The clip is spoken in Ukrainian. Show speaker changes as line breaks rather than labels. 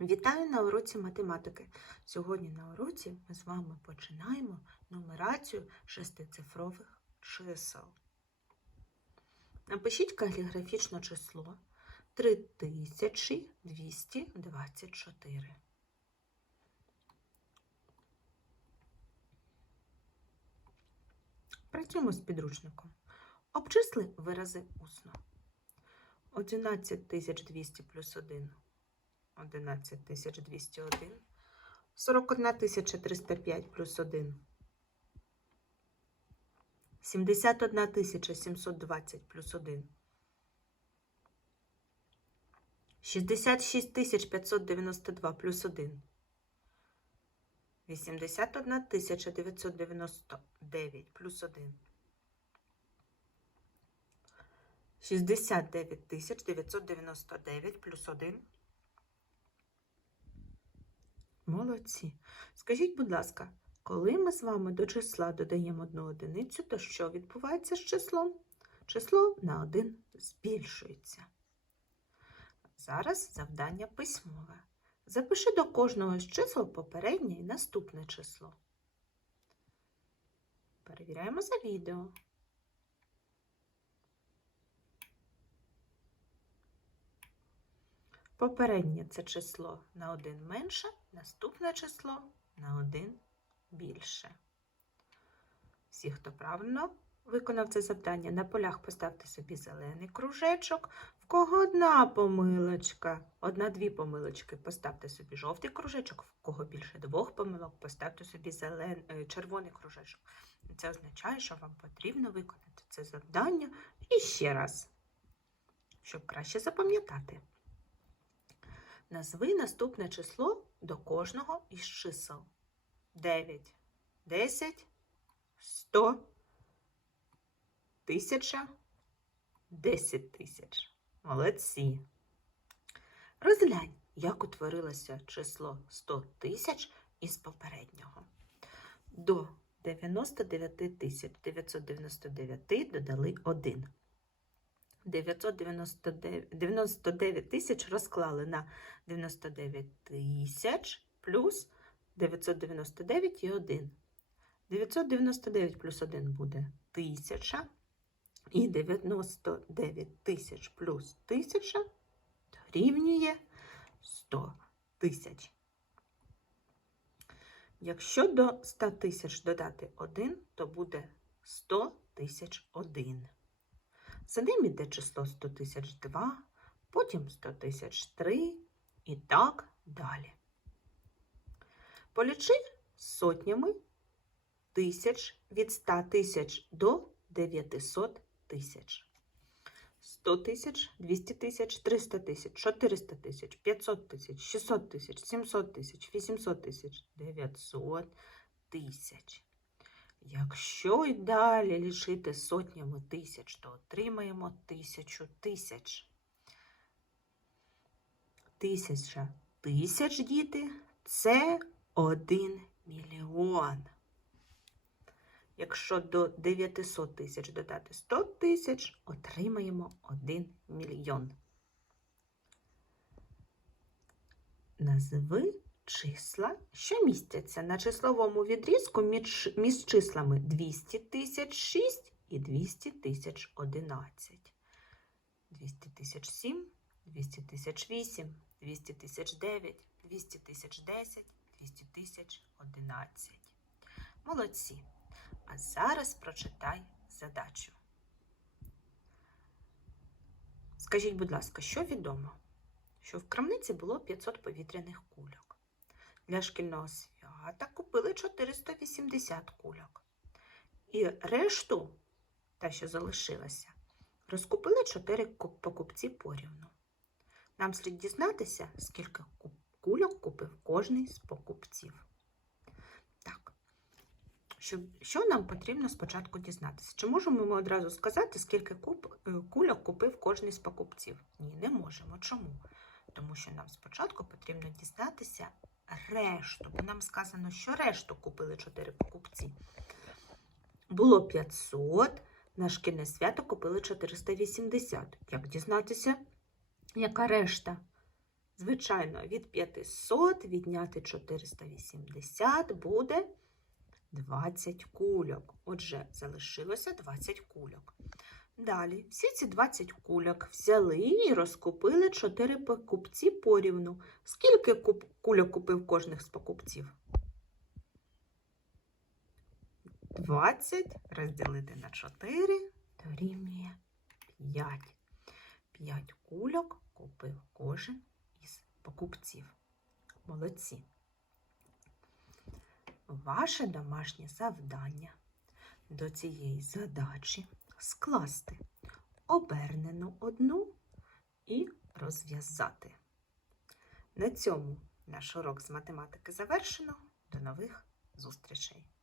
Вітаю на уроці математики. Сьогодні на уроці ми з вами починаємо нумерацію шестицифрових чисел. Напишіть каліграфічне число 3224. Працюємо з підручником. Обчисли вирази усно. 11200 плюс 1 11201, 41305 плюс 1, 71720 плюс 1, 66592 плюс 1, 81999 плюс 1, 69999 плюс 1, Молодці. Скажіть, будь ласка, коли ми з вами до числа додаємо одну одиницю, то що відбувається з числом? Число на один збільшується. Зараз завдання письмове. Запиши до кожного з чисел попереднє і наступне число. Перевіряємо за відео. Попереднє це число на 1 менше, наступне число на 1 більше. Всі, хто правильно виконав це завдання, на полях поставте собі зелений кружечок. В кого одна помилочка, одна-дві помилочки, поставте собі жовтий кружечок, в кого більше двох помилок, поставте собі зелен... е, червоний кружечок. Це означає, що вам потрібно виконати це завдання і ще раз, щоб краще запам'ятати. Назви наступне число до кожного із чисел. 9, 10, 100, 1000, 10 тисяч. Молодці. Розглянь, як утворилося число 100 тисяч із попереднього. До 99 тисяч 999 додали 1. 999 99 тисяч розклали на 99 тисяч плюс 999 і 1. 999 плюс 1 буде 1000. І 99 тисяч плюс 1000 дорівнює 100 тисяч. Якщо до 100 тисяч додати 1, то буде 100 тисяч 1. Ним іде число 100 тисяч 2, потім 100 тисяч 3 і так далі. Полічи сотнями тисяч від 100 тисяч до 900 тисяч. 100 тисяч, 200 тисяч, 300 тисяч, 400 тисяч, 500 тисяч, 600 тисяч, 700 тисяч, 800 тисяч, 900 тисяч. Якщо й далі лічити сотнями тисяч, то отримаємо тисячу тисяч. Тисяча тисяч, діти, це один мільйон. Якщо до 900 тисяч додати 100 тисяч, отримаємо 1 мільйон. Назви числа, що містяться на числовому відрізку між, числами 200 тисяч 6 і 200 тисяч 11. 200 тисяч 7, 200 тисяч 8, 200 тисяч 9, 200 тисяч 10, 200 тисяч 11. Молодці! А зараз прочитай задачу. Скажіть, будь ласка, що відомо? Що в крамниці було 500 повітряних кульок. Для шкільного свята купили 480 кульок. І решту, та, що залишилася, розкупили 4 покупці порівну. Нам слід дізнатися, скільки кульок купив кожний з покупців. Так, що, що нам потрібно спочатку дізнатися? Чи можемо ми одразу сказати, скільки куп, кульок купив кожний з покупців? Ні, не можемо. Чому? Тому що нам спочатку потрібно дізнатися решту, бо нам сказано, що решту купили 4 покупці. Було 500, на шкільне свято купили 480. Як дізнатися, яка решта? Звичайно, від 500 відняти 480 буде 20 кульок. Отже, залишилося 20 кульок. Далі, всі ці 20 кульок взяли і розкупили 4 покупці порівну. Скільки кульок купив кожних з покупців? 20 розділити на 4 дорівнює 5. 5 кульок купив кожен із покупців. Молодці. Ваше домашнє завдання до цієї задачі скласти обернену одну і розв'язати. На цьому наш урок з математики завершено. До нових зустрічей!